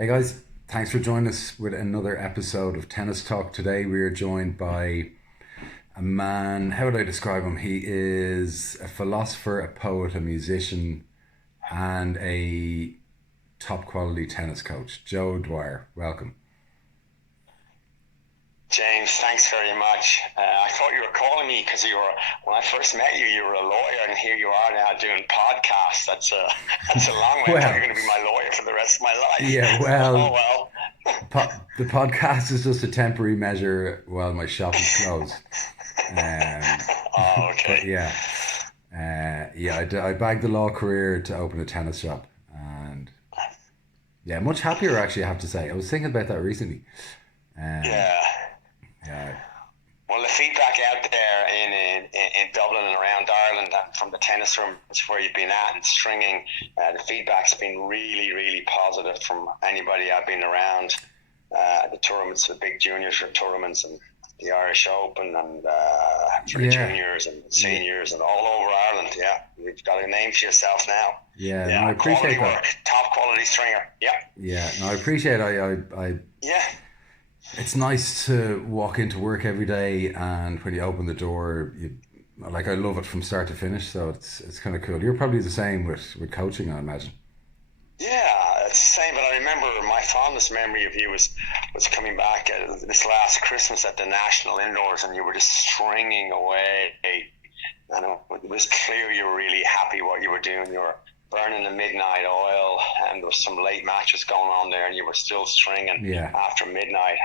Hey guys, thanks for joining us with another episode of Tennis Talk. Today we are joined by a man, how would I describe him? He is a philosopher, a poet, a musician, and a top quality tennis coach. Joe Dwyer, welcome. James, thanks very much. I thought you were calling me because when I first met you, you were a lawyer, and here you are now doing podcasts. That's a long way. I thought Well, you're going to be my lawyer for the rest of my life. yeah, Oh well, well. the podcast is just a temporary measure while my shop is closed. Um, Oh, but okay. yeah, I bagged the law career to open a tennis shop, and yeah, much happier actually. I have to say, I was thinking about that recently. Um, Yeah. yeah, Well, the feedback out there in Dublin and around Ireland and from the tennis rooms where you've been at and stringing, the feedback's been really, really positive from anybody I've been around. The tournaments, the big juniors tournaments, and the Irish Open, and for the yeah, juniors and yeah, seniors, and all over Ireland. Yeah, you've got a name for yourself now. yeah. No, I Yeah, quality appreciate that. work, top quality stringer. Yeah, Yeah, no, I appreciate. I yeah, It's nice to walk into work every day, and when you open the door, I love it from start to finish. So it's kind of cool. You're probably the same with coaching, I imagine. yeah. It's the same. But I remember my fondest memory of you was coming back this last Christmas at the National Indoors, and you were just stringing away. And it was clear you were really happy what you were doing. You were burning the midnight oil, and there was some late matches going on there, and you were still stringing Yeah, after midnight.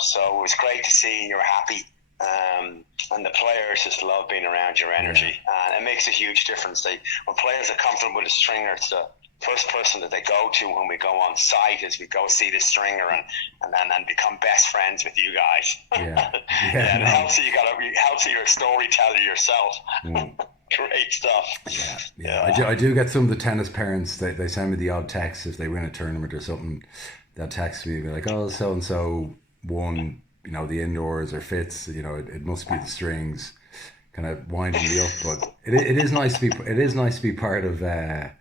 So it was great to see you were happy. And the players just love being around your yeah, energy, and it makes a huge difference. When players are comfortable with a stringer, it's the first person that they go to when we go on site is we go see the stringer and become best friends with you guys. yeah, yeah. Yeah, and it No, helps you. It helps you. You're a storyteller yourself. mm, Great stuff. yeah, yeah. Yeah. I do get some of the tennis parents. They send me the odd text if they win a tournament or something. They'll text me, be like, "Oh, so and so won, the indoors or fits. It must be the strings." Kind of winding me up, but it is nice to be part of a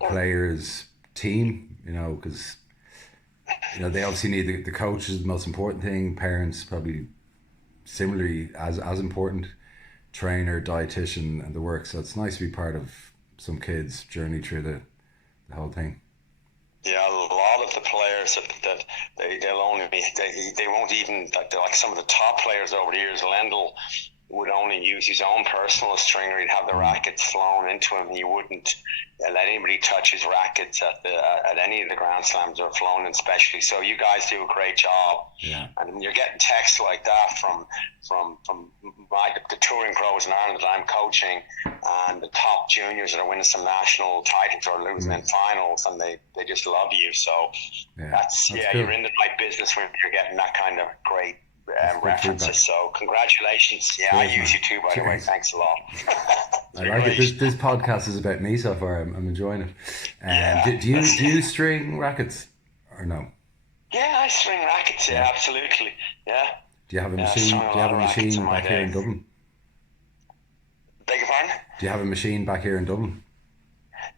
player's team, because they obviously need the coach is the most important thing. Parents probably similarly as important. Trainer, dietitian, and the work. So it's nice to be part of some kids' journey through the whole thing. Yeah, a lot of the players that they'll only be they won't even like some of the top players over the years. Lendl would only use his own personal stringer. He'd have the Mm. rackets flown into him. He wouldn't let anybody touch his rackets at any of the Grand Slams or flown in especially. So you guys do a great job, Yeah, and you're getting texts like that from the touring pros in Ireland that I'm coaching, and the top juniors that are winning some national titles or losing in mm. finals, and they just love you. So Yeah, that's that's you're cool. in the right business when you're getting that kind of great That's good references. feedback. So congratulations. Yeah, I Cheers, use man. you too, by the way. Cheers. Thanks a lot. I You're like it. great. This podcast is about me so far. I'm enjoying it. Yeah, Do you string rackets or no? yeah. I string rackets. Yeah. Yeah, absolutely. Yeah, Do you have a yeah. I strung machine? a Do you have lot a of rackets in machine my back here day. in Dublin? Beg your pardon? Do you have a machine back here in Dublin?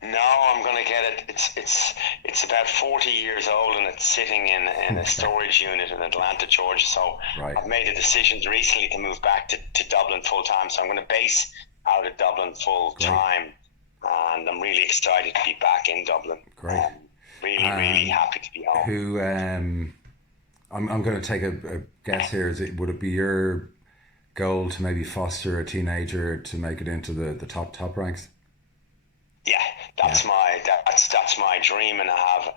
No, I'm going to get it. It's about 40 years old, and it's sitting in a Okay. storage unit in Atlanta, Georgia. So Right. I've made a decision recently to move back to Dublin full time. So I'm going to base out of Dublin full Great. time, and I'm really excited to be back in Dublin. Great. Really, really And happy to be home. who? I'm going to take a guess here. Would it be your goal to maybe foster a teenager to make it into the top ranks? Yeah, Yeah. that's my dream, and I have.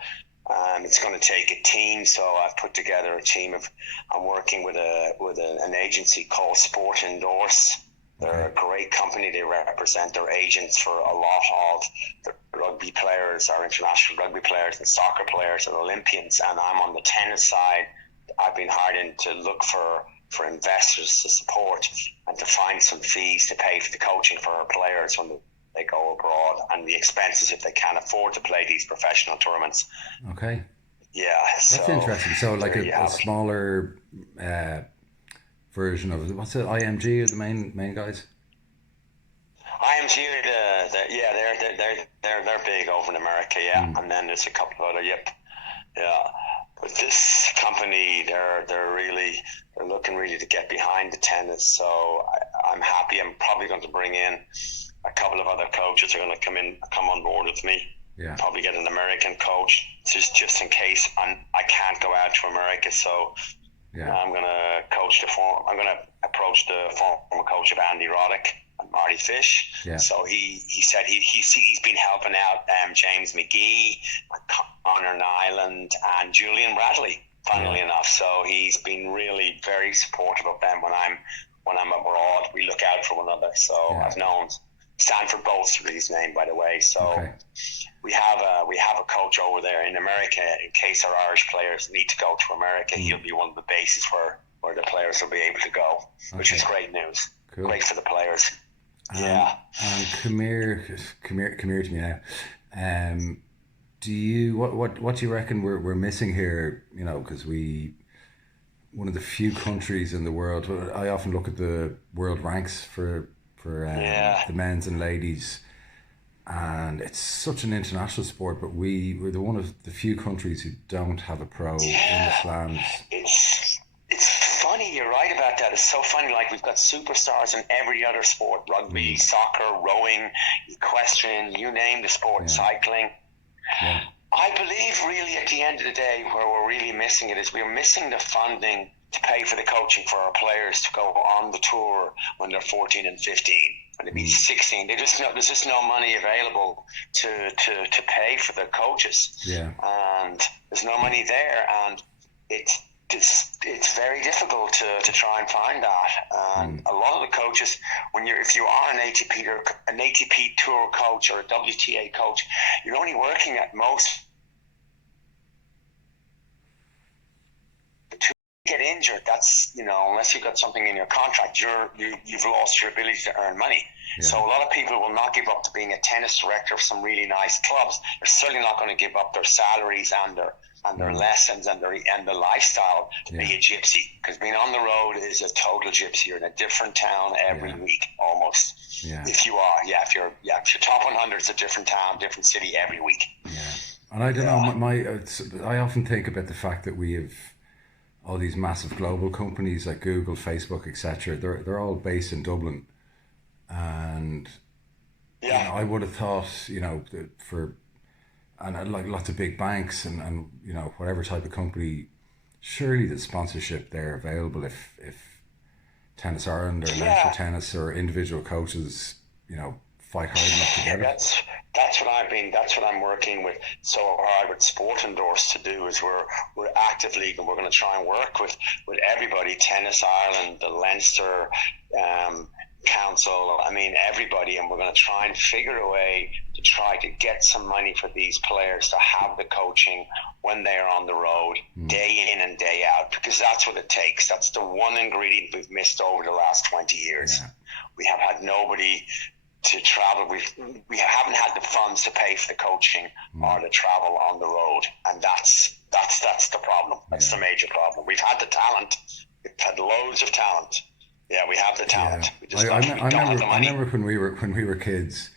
It's going to take a team, so I've put together a team of. I'm working with an agency called Sport Endorse. They're Okay. a great company. They represent their agents for a lot of the rugby players, our international rugby players, and soccer players, and Olympians. And I'm on the tennis side. I've been hired in to look for investors to support and to find some fees to pay for the coaching for our players when they go abroad, and the expenses if they can't afford to play these professional tournaments. Okay. Yeah, That's so interesting. So like there you a have it. smaller uh, version of what's it? IMG are the main guys. IMG, yeah, they're big over in America, yeah, Mm. and then there's a couple of other, yep, Yeah, but this company, they're looking really to get behind the tennis. So I'm happy. I'm probably going to bring in a couple of other coaches who are going to come on board with me. Yeah. Probably get an American coach just in case I can't go out to America. So Yeah. I'm going to approach the former coach of Andy Roddick, Marty Fish. Yeah. So he said he's been helping out James McGee, Connor Nyland, and Julian Bradley. Funnily enough, so he's been really very supportive of them when I'm abroad. We look out for one another. So I've known Stanford Bolster's name, by the way. So we have a coach over there in America in case our Irish players need to go to America. He'll be one of the bases where the players will be able to go, which is great news. Cool. Great for the players. And come here to me now. Do you what do you reckon we're missing here? You know, because one of the few countries in the world. I often look at the world ranks for the men's and ladies, and it's such an international sport. But we're one of the few countries who don't have a pro in the slams. It's funny, you're right about that. It's so funny. Like, we've got superstars in every other sport: rugby, soccer, rowing, equestrian, you name the sport, cycling. Yeah. I believe really at the end of the day where we're really missing it is we're missing the funding to pay for the coaching for our players to go on the tour when they're 14 and 15. When they be 16, there's just no money available to pay for the coaches. Yeah. And there's no money there, and it's very difficult to try and find that. And a lot of the coaches, if you are an ATP tour coach or a WTA coach, you're only working at most. To get injured, that's unless you've got something in your contract, you've lost your ability to earn money. Yeah. So a lot of people will not give up to being a tennis director of some really nice clubs. They're certainly not going to give up their salaries and their lessons and the lifestyle to be a gypsy, because being on the road is a total gypsy. You're in a different town every week almost. If you're top 100, it's a different town, different city every week. And I don't know, I often think about the fact that we have all these massive global companies like Google, Facebook, etc. They're all based in Dublin, and I would have thought and like lots of big banks and whatever type of company, surely the sponsorship there available if Tennis Ireland or Leinster Tennis or individual coaches fight hard enough together. That's what I'm working with So Hard Sport Endorse to do is we're actively, and we're going to try and work with everybody, Tennis Ireland, the Leinster Council, everybody, and we're going to try and figure a way to try to get some money for these players to have the coaching when they are on the road, day in and day out, because that's what it takes. That's the one ingredient we've missed over the last 20 years. We have had nobody to travel. We haven't had the funds to pay for the coaching or the travel on the road, and that's the problem. That's the major problem. We've had the talent. We've had loads of talent. Yeah, we have the talent. We just don't have the money. I remember when we were kids,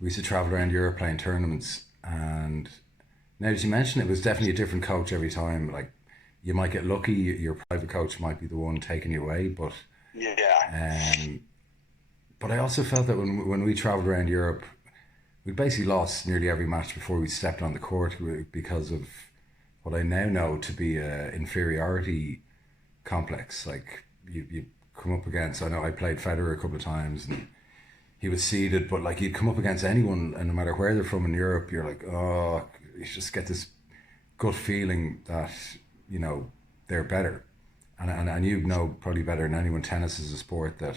we used to travel around Europe playing tournaments, and now as you mentioned, it was definitely a different coach every time. Like, you might get lucky, your private coach might be the one taking you away, but but I also felt that when we traveled around Europe, we basically lost nearly every match before we stepped on the court because of what I now know to be a inferiority complex. Like, you come up against, I know I played Federer a couple of times and he was seeded, but like, you'd come up against anyone, and no matter where they're from in Europe, you're like, oh, you just get this gut feeling that they're better, and probably better than anyone, tennis is a sport that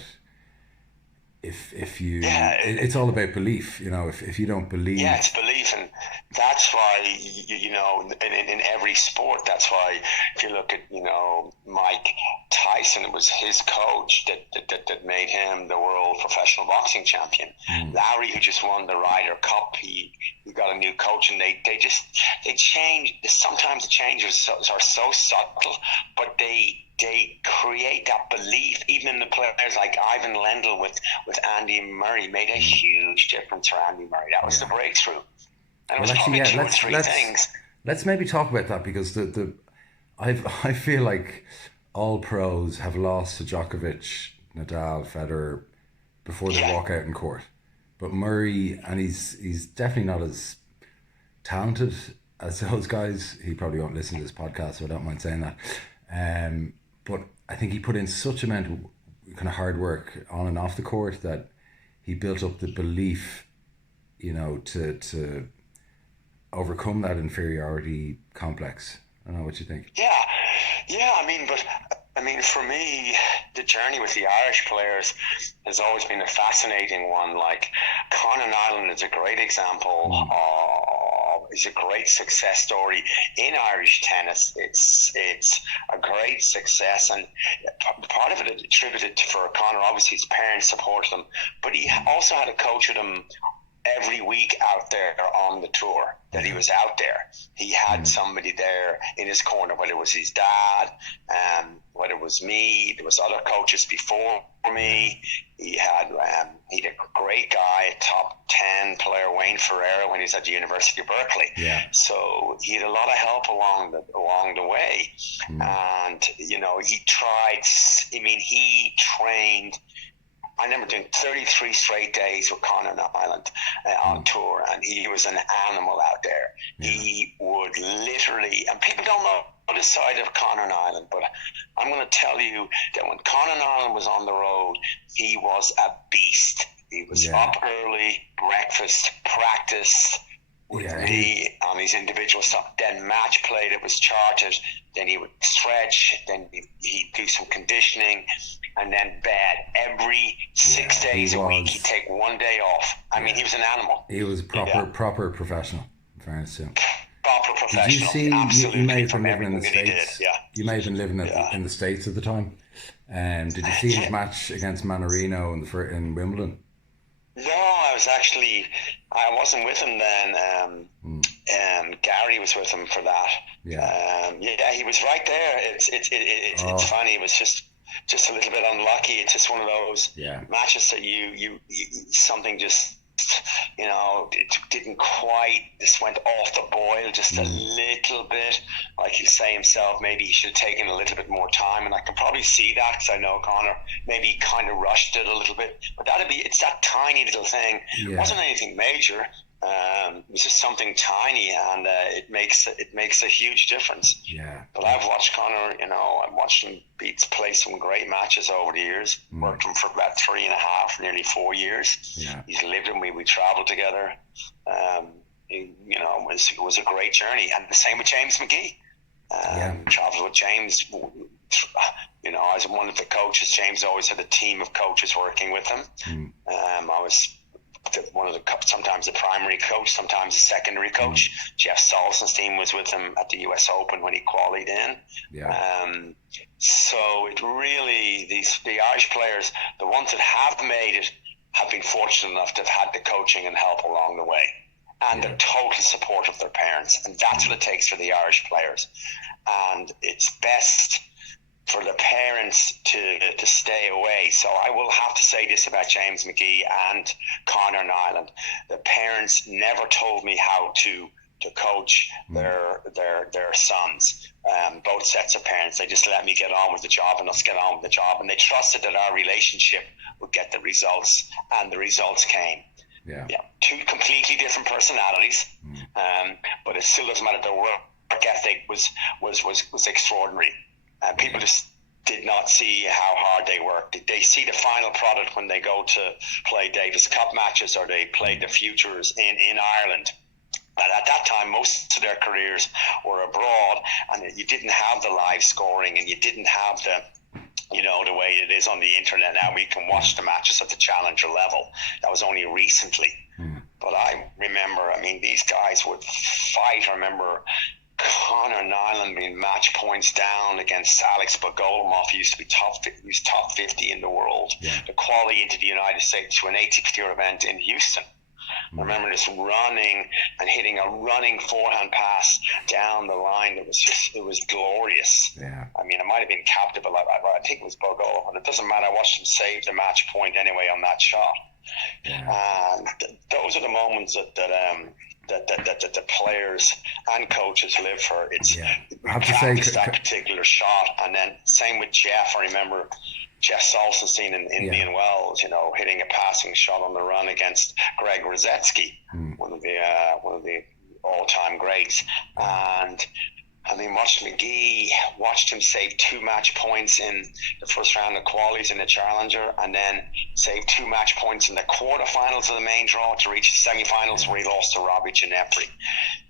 if you it's all about belief. If you don't believe, it's belief, and that's why in every sport, that's why if you look at Mike Tyson, it was his coach that made him the world professional boxing champion. Lowry, who just won the Ryder Cup, he got a new coach, and they change. Sometimes the changes are so subtle, but they create that belief. Even in the players like Ivan Lendl with Andy Murray made a huge difference for Andy Murray. That was the breakthrough. And it was probably two or three things. Let's maybe talk about that because I feel like all pros have lost to Djokovic, Nadal, Federer before they Yeah, walk out in court. But Murray, and he's definitely not as talented as those guys. He probably won't listen to this podcast, so I don't mind saying that. But I think he put in such amount of kind of hard work on and off the court that he built up the belief, to overcome that inferiority complex. I don't know what you think. yeah, yeah. For me, the journey with the Irish players has always been a fascinating one. Like Conor Nyland is a great example is a great success story in Irish tennis. It's a great success, and part of it attributed to for Conor. Obviously, his parents supported him, but he also had a coach with him every week out there on the tour that he was out there. He had somebody there in his corner, whether it was his dad, whether it was me, there was other coaches before me. He had a great guy, top 10 player, Wayne Ferreira, when he was at the University of Berkeley. Yeah. So he had a lot of help along the way. And, he tried, he trained. I remember doing 33 straight days with Conor Nyland on tour, and he was an animal out there. Yeah. He would literally, and people don't know the side of Conor Nyland, but I'm going to tell you that when Conor Nyland was on the road, he was a beast. He was up early, breakfast, practice with me on his individual stuff, then match play that was charted, then he would stretch, then he'd do some conditioning, and then bed every 6 days a week. He'd take 1 day off. I mean, he was an animal. He was proper professional, in fairness to him. Proper professional. Did you see, absolutely, you may have been living in the States. Yeah. You may have been living in the States at the time. Did you see his match against Mannarino in Wimbledon? No, I wasn't with him then. Gary was with him for that. Yeah. He was right there. It's funny. It was just a little bit unlucky. It's just one of those matches that you something just, it didn't quite, this went off the boil just a little bit. Like he'll say himself, maybe he should have taken a little bit more time, and I can probably see that because I know Conor maybe kind of rushed it a little bit, but it's that tiny little thing. It wasn't anything major. It was just something tiny, and it makes a huge difference. Yeah. But I've watched Conor, I've watched him play some great matches over the years. Worked him for about 3.5, nearly 4 years. Yeah. He's lived with me. We traveled together. It was a great journey, and the same with James McGee. Traveled with James. I was one of the coaches. James always had a team of coaches working with him. I was sometimes the primary coach, sometimes the secondary coach. Jeff Solson's team was with him at the US Open when he qualified in. So it really, the Irish players, the ones that have made it, have been fortunate enough to have had the coaching and help along the way, and the total support of their parents, and that's what it takes for the Irish players. And it's best for the parents to stay away. So I will have to say this about James McGee and Conor Nyland. The parents never told me how to coach their sons. Both sets of parents, they just let me get on with the job, and let's get on with the job. And they trusted that our relationship would get the results, and the results came. Yeah. Two completely different personalities, but it still doesn't matter. Their work ethic was extraordinary. People just did not see how hard they worked. They see the final product when they go to play Davis Cup matches, or they played the Futures in Ireland. But at that time, most of their careers were abroad, and you didn't have the live scoring, and you didn't have the way it is on the internet now. We can watch the matches at the challenger level. That was only recently. But I remember, these guys would fight. I remember Conor Nyland being match points down against Alex Bogolomov. He used to be top 50 in the world. The quality into the United States to an ATP Tour event in Houston. I remember just running and hitting a running forehand pass down the line. It was glorious. Yeah. It might have been captive, but I think it was Bogolomov. It doesn't matter. I watched him save the match point anyway on that shot. And those are the moments that that the players and coaches live for. It's I have to say, that particular shot, and then same with Jeff. I remember Jeff Solstenstein in Indian Wells, hitting a passing shot on the run against Greg Rosetsky, one of the all-time greats, and then watched him save 2 match points in the first round of qualies in the Challenger, and then save 2 match points in the quarterfinals of the main draw to reach the semifinals where he lost to Robbie Ginepri.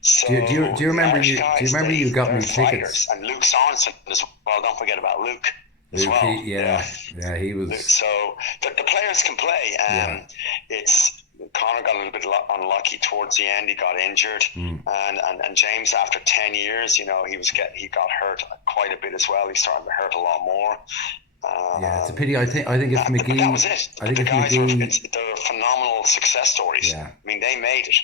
So do you remember you got me tickets? And Luke Sorensen as well. Don't forget about Luke. As Luke, well. He was. So the players can play. It's Conor got a little bit unlucky towards the end. He got injured, and James, after 10 years, he got hurt quite a bit as well. He started to hurt a lot more. It's a pity. I think if McGee, that was it. I think the if guys McGee, they're phenomenal success stories. Yeah. I mean, they made it.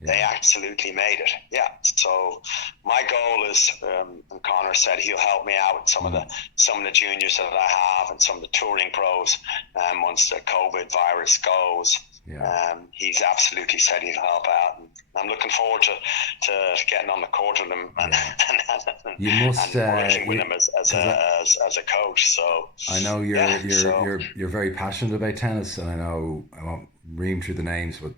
Yeah. They absolutely made it. Yeah. So my goal is, and Conor said he'll help me out with some of the juniors that I have and some of the touring pros. Once the COVID virus goes, he's absolutely said he'll help out. And I'm looking forward to getting on the court with him and working with him as a coach. So I know you're very passionate about tennis, and I know I won't ream through the names, but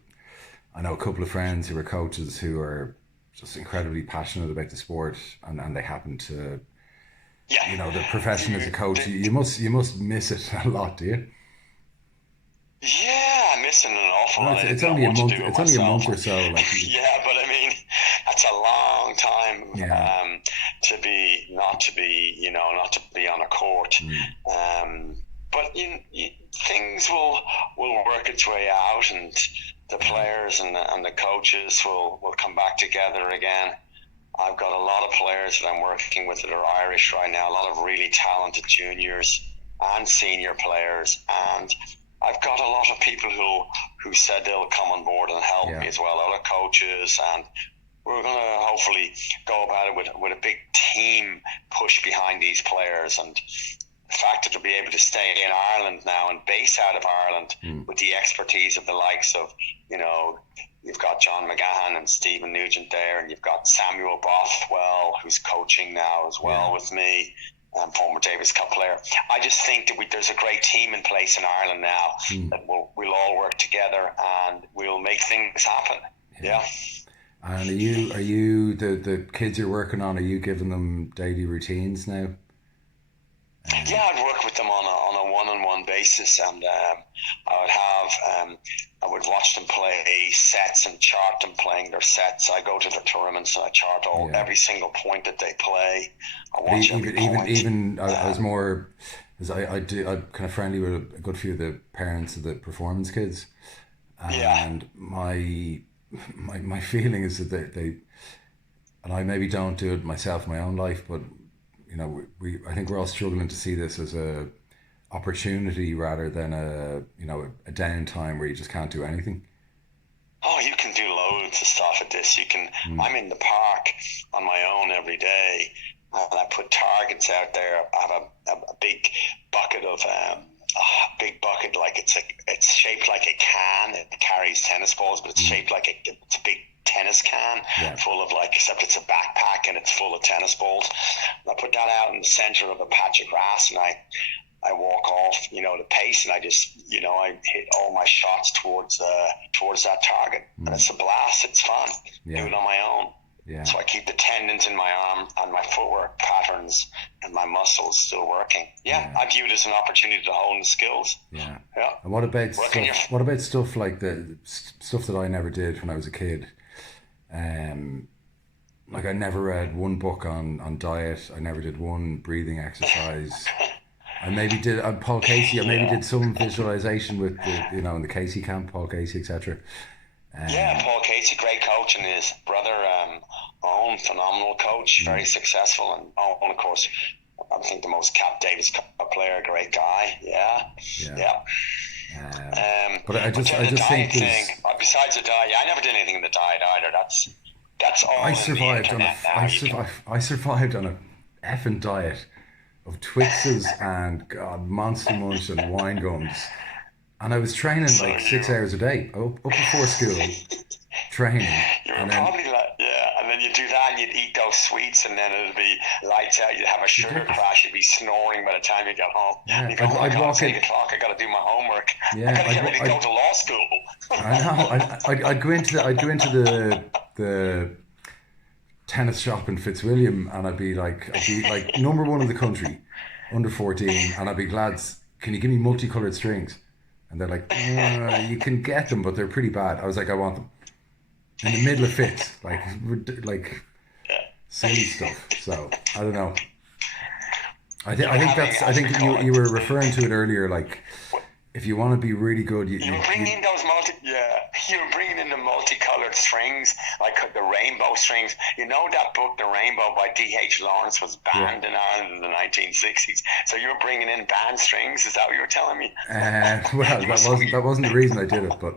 I know a couple of friends who are coaches who are just incredibly passionate about the sport, and they happen to, the profession as a coach. You must miss it a lot, do you? Yeah, I'm missing an awful lot. It's only a month. It's only a month or so. Yeah, but I mean, that's a long time to be not to be on a court. But things will work its way out, and the players and the coaches will come back together again. I've got a lot of players that I'm working with that are Irish right now, a lot of really talented juniors and senior players, and I've got a lot of people who said they'll come on board and help me as well, a lot of coaches, and we're going to hopefully go about it with a big team push behind these players. And the fact that they'll be able to stay in Ireland now and base out of Ireland with the expertise of the likes of, you've got John McGahan and Stephen Nugent there, and you've got Samuel Bothwell, who's coaching now as well with me, former Davis Cup player. I just think that there's a great team in place in Ireland now that we'll all work together and we'll make things happen. Yeah. And are you the kids you're working on? Are you giving them daily routines now? Yeah, I'd work with them on a one-on-one basis, and I would watch them play sets and chart them playing their sets. I go to their tournaments and I chart every single point that they play. I watch every point. I was more, as I'm kind of friendly with a good few of the parents of the performance kids, and my feeling is that they, and I maybe don't do it myself in my own life, but I think we're all struggling to see this as a opportunity rather than a downtime where you just can't do anything. Oh, you can do loads of stuff at this. You can. I'm in the park on my own every day, and I put targets out there. I have a big bucket of like it's shaped like a can. It carries tennis balls, but it's shaped like it's a big tennis can full of except it's a backpack and it's full of tennis balls. And I put that out in the center of a patch of grass, and I walk off, the pace, and I just, I hit all my shots towards that target, and it's a blast. It's fun. Do it on my own. Yeah. So I keep the tendons in my arm and my footwork patterns and my muscles still working. I view it as an opportunity to hone the skills. Yeah. And what about stuff like the stuff that I never did when I was a kid? I never read one book on diet. I never did one breathing exercise. I maybe did Paul Casey. I maybe did some visualization with the in the Casey camp, Paul Casey, etc. Paul Casey, great coach, and his brother Owen, phenomenal coach, very successful, and Owen, of course, I think the most capped Davis Cup player, great guy. But I just think thing, besides the diet, I never did anything in the diet either. That's all. I survived on a effing diet of Twixes and Monster Munch and wine gums, and I was training 6 hours a day up before school, training, You're and then probably like, yeah, and then you do that and you'd eat those sweets and then it'd be lights out, you'd have a sugar ridiculous. crash, you'd be snoring by the time you get home. Yeah, You go, oh my I'd God, walk it's in. 8 o'clock, I gotta do my homework. I Yeah, gotta get ready to go I'd to law school. I know. I'd go into the tennis shop in Fitzwilliam, and I'd be like number one in the country, under 14, and I'd be, lads, can you give me multicolored strings? And they're like, you can get them, but they're pretty bad. I was like, I want them in the middle of Fitz, like silly stuff. So I don't know. I think you were referring to it earlier, like if you want to be really good, You were bringing in those you were bringing in the multicolored strings, like the rainbow strings. You know that book, The Rainbow by D.H. Lawrence, was banned in Ireland in the 1960s. So you were bringing in banned strings. Is that what you were telling me? Well, that wasn't the reason I did it, but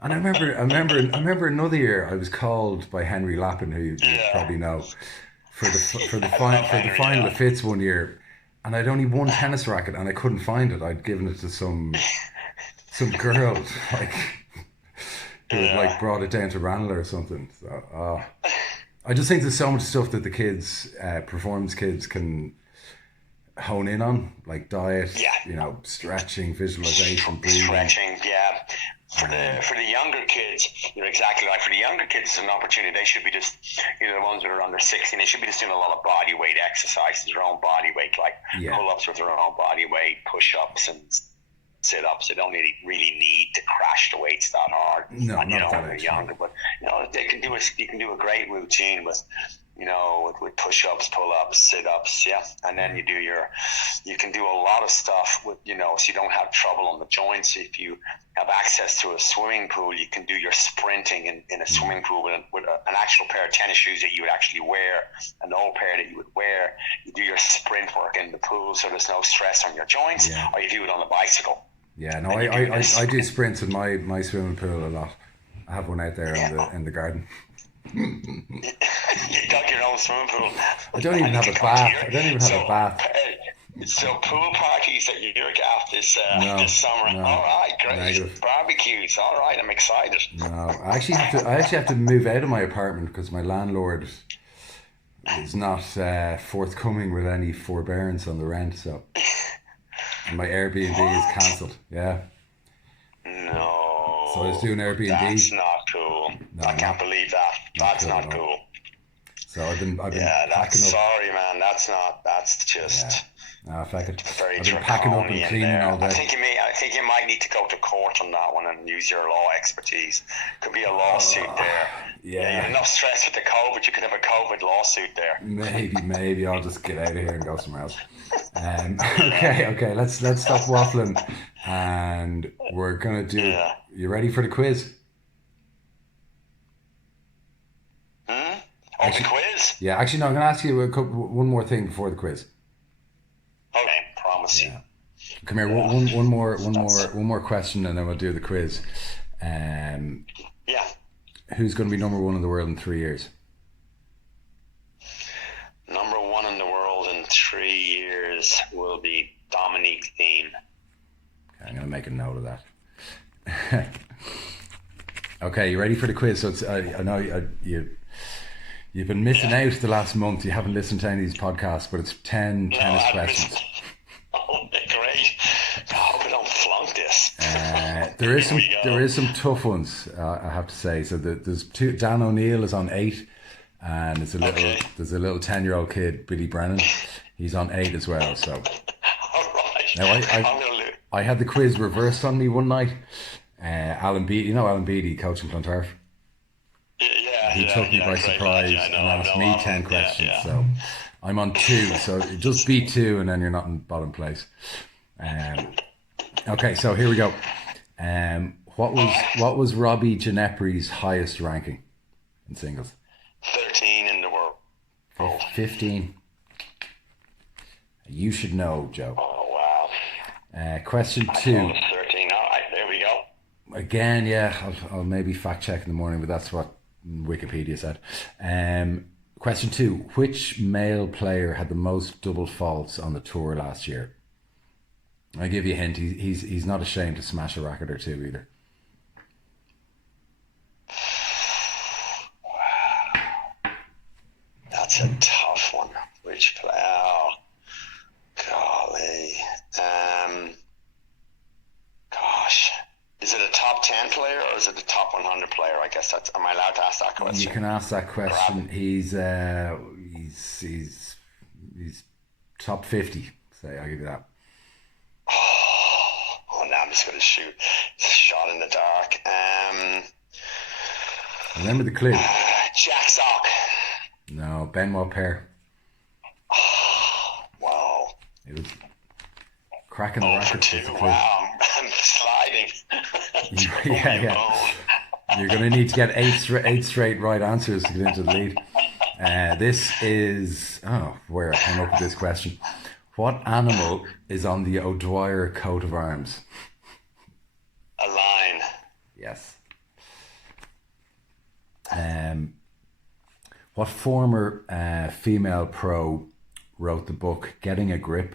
and I remember another year I was called by Henry Lappin, who you probably know, for the final of Fitz one year, and I'd only one tennis racket and I couldn't find it. I'd given it to some girl like who had like brought it down to Ranelagh or something. So I just think there's so much stuff that the kids, performance kids, can hone in on, like diet, stretching, visualization, breathing. Stretching, yeah. For the younger kids, you're exactly right. For the younger kids, it's an opportunity. They should be just, the ones that are under 16, they should be just doing a lot of body weight exercises, their own body weight, like pull-ups with their own body weight, push-ups and sit-ups. They don't really need to crash the weights that hard. No, and, not that when they're younger. But they can do you can do a great routine with with push-ups, pull-ups, sit-ups, and then you can do a lot of stuff with so you don't have trouble on the joints. If you have access to a swimming pool, you can do your sprinting in a swimming pool with an actual pair of tennis shoes that you would actually wear, an old pair that you would wear. You do your sprint work in the pool, so there's no stress on your joints, or you do it on a bicycle. Yeah, no, I do sprints in my swimming pool a lot. I have one out there in the garden. You got your own swimming pool. I don't even have a bath. I don't even have a bath. So pool parties at your gaff this summer. No, all right, great. negative. Barbecues. All right, I'm excited. No, I actually have to move out of my apartment because my landlord is not forthcoming with any forbearance on the rent. So, and my Airbnb is cancelled. Yeah. No. So I was doing Airbnb. That's not cool. No, I can't believe that. That's not cool. So I've been packing up. Sorry, man. That's just. No, fuck it. Very I've been packing up and cleaning all day. I think you might need to go to court on that one and use your law expertise. Could be a lawsuit there. Yeah. You have enough stress with the COVID. You could have a COVID lawsuit there. Maybe I'll just get out of here and go somewhere else. Okay. Let's stop waffling, and we're gonna do. Yeah. You ready for the quiz? The quiz? Yeah, actually, no. I'm gonna ask you one more thing before the quiz. Okay, promise you. Come here. One more question, and then we'll do the quiz. Who's going to be number one in the world in 3 years? Number one in the world in 3 years will be Dominique Thiem. Okay, I'm going to make a note of that. Okay, you ready for the quiz? So I know you've been missing out the last month. You haven't listened to any of these podcasts, but it's 10 tennis questions. Oh, great! I hope I don't flunk this. There is some tough ones, I have to say. So there's two. Dan O'Neill is on 8, and there's a little 10-year-old kid, Billy Brennan. He's on 8 as well. So all right. Now I had the quiz reversed on me one night. Alan Beatty, Alan Beatty, coaching Clontarf. He took me by surprise and asked me 10 questions. So I'm on 2. So just beat 2, and then you're not in bottom place. Okay, so here we go. What was Robbie Gineppri's highest ranking in singles? 13 in the world. 15. You should know, Joe. Oh wow. Question 2. 13. All right, there we go. Again, yeah, I'll maybe fact check in the morning, but that's what Wikipedia said. Question 2. Which male player had the most double faults on the tour last year? I give you a hint. He's not ashamed to smash a racket or two either. It's a tough one. Which player? Oh, golly. Gosh. Is it a top 10 player or is it a top 100 player? I guess that's. Am I allowed to ask that question? You can ask that question. He's top 50. Say, I'll give you that. Oh, now I'm just going to shoot a shot in the dark. Remember the clue. Jack Sock. No, Benoit Paire. Wow. It was cracking the For racket. two. Was the clue. Wow. I'm sliding. Yeah. You're going to need to get eight straight right answers to get into the lead. This is where I came up with this question. What animal is on the O'Dwyer coat of arms? A line. Yes. What former female pro wrote the book Getting a Grip?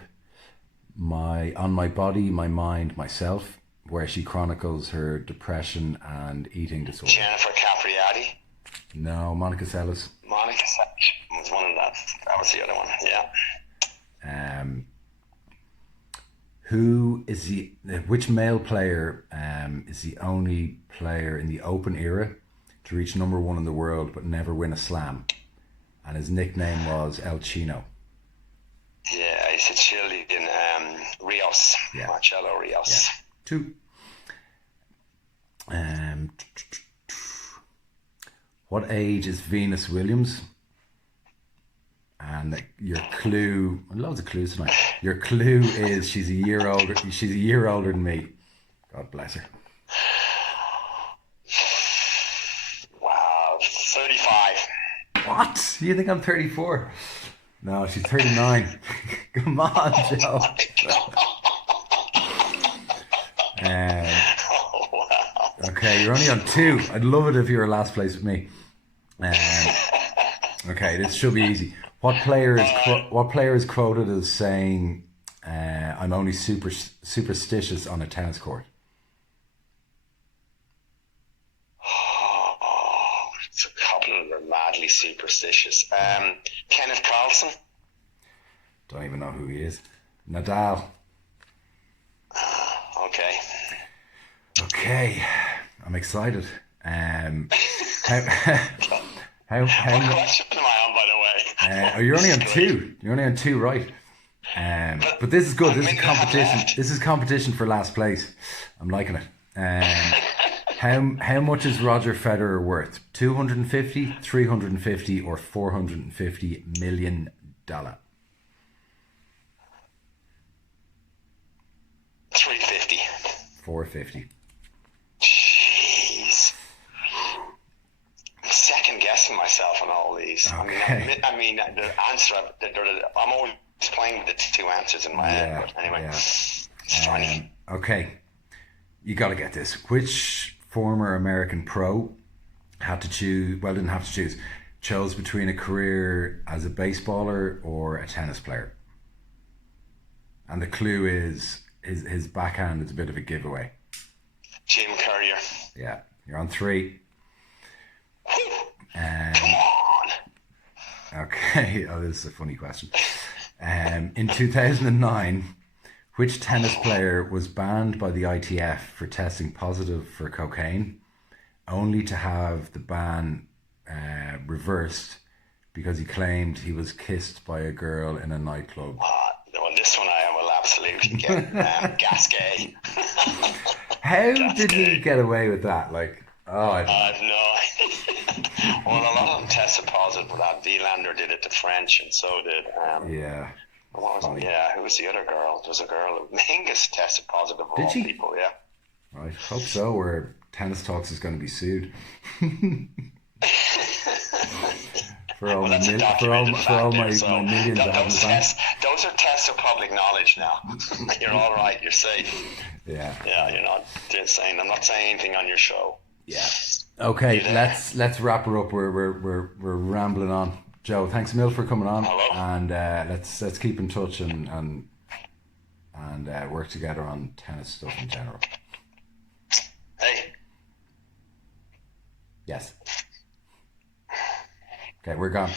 On My Body, My Mind, Myself, where she chronicles her depression and eating disorder. Jennifer Capriati. No, Monica Seles. Monica Seles was one of that. That was the other one. Yeah. Which male player is the only player in the Open era to reach number one in the world but never win a slam? And his nickname was El Chino. Yeah, he's a Chilean, Rios. Yeah. Marcelo Rios. Yeah. 2. What age is Venus Williams? And your clue, loads of clues tonight. Your clue is she's a year older. She's a year older than me. God bless her. Wow, 35. What? You think I'm 34? No, she's 39. Come on, Joe. Oh, wow. Okay, you're only on 2. I'd love it if you were last place with me. Okay, this should be easy. What player is quoted as saying, "I'm only superstitious on a tennis court"? Oh, it's a couple of them are madly superstitious. Kenneth Carlson. Don't even know who he is. Nadal. Okay. Okay, I'm excited. How What question am I on, by the way? oh, you're only on 2. You're only on 2 right. But this is good. This is competition. This is competition for last place. I'm liking it. How much is Roger Federer worth? 250, 350, or $450 million? 350. 450. Jeez. I'm second guessing myself on all these. Okay. I mean, the answer. I'm always playing with the 2 answers in my head. But anyway, it's funny. Okay, you got to get this. Which former American pro had to choose? Well, didn't have to choose. Chose between a career as a baseballer or a tennis player. And the clue is his backhand is a bit of a giveaway. Jim Courier. Yeah, you're on 3. Come on. Okay, oh, this is a funny question. In 2009, which tennis player was banned by the ITF for testing positive for cocaine, only to have the ban reversed because he claimed he was kissed by a girl in a nightclub? Well, this one I will absolutely get. Gasquet. How did he get away with that? Like, I have no idea. Well, a lot of them tested positive for that. Villander did it to French, and so did. Yeah. What was it? Yeah, who was the other girl? There was a girl. Hingis tested positive. Did she? People, yeah. I hope so. Where Tennis Talks is going to be sued. For all my millions I haven't banked. Those are tests of public knowledge now. You're all right. You're safe. Yeah. Yeah, you're not saying. I'm not saying anything on your show. Yeah. Okay, let's wrap her up. We're rambling on. Joe, thanks a mil for coming on. Hello. And let's keep in touch and work together on tennis stuff in general. Hey. Yes. Okay, we're gone.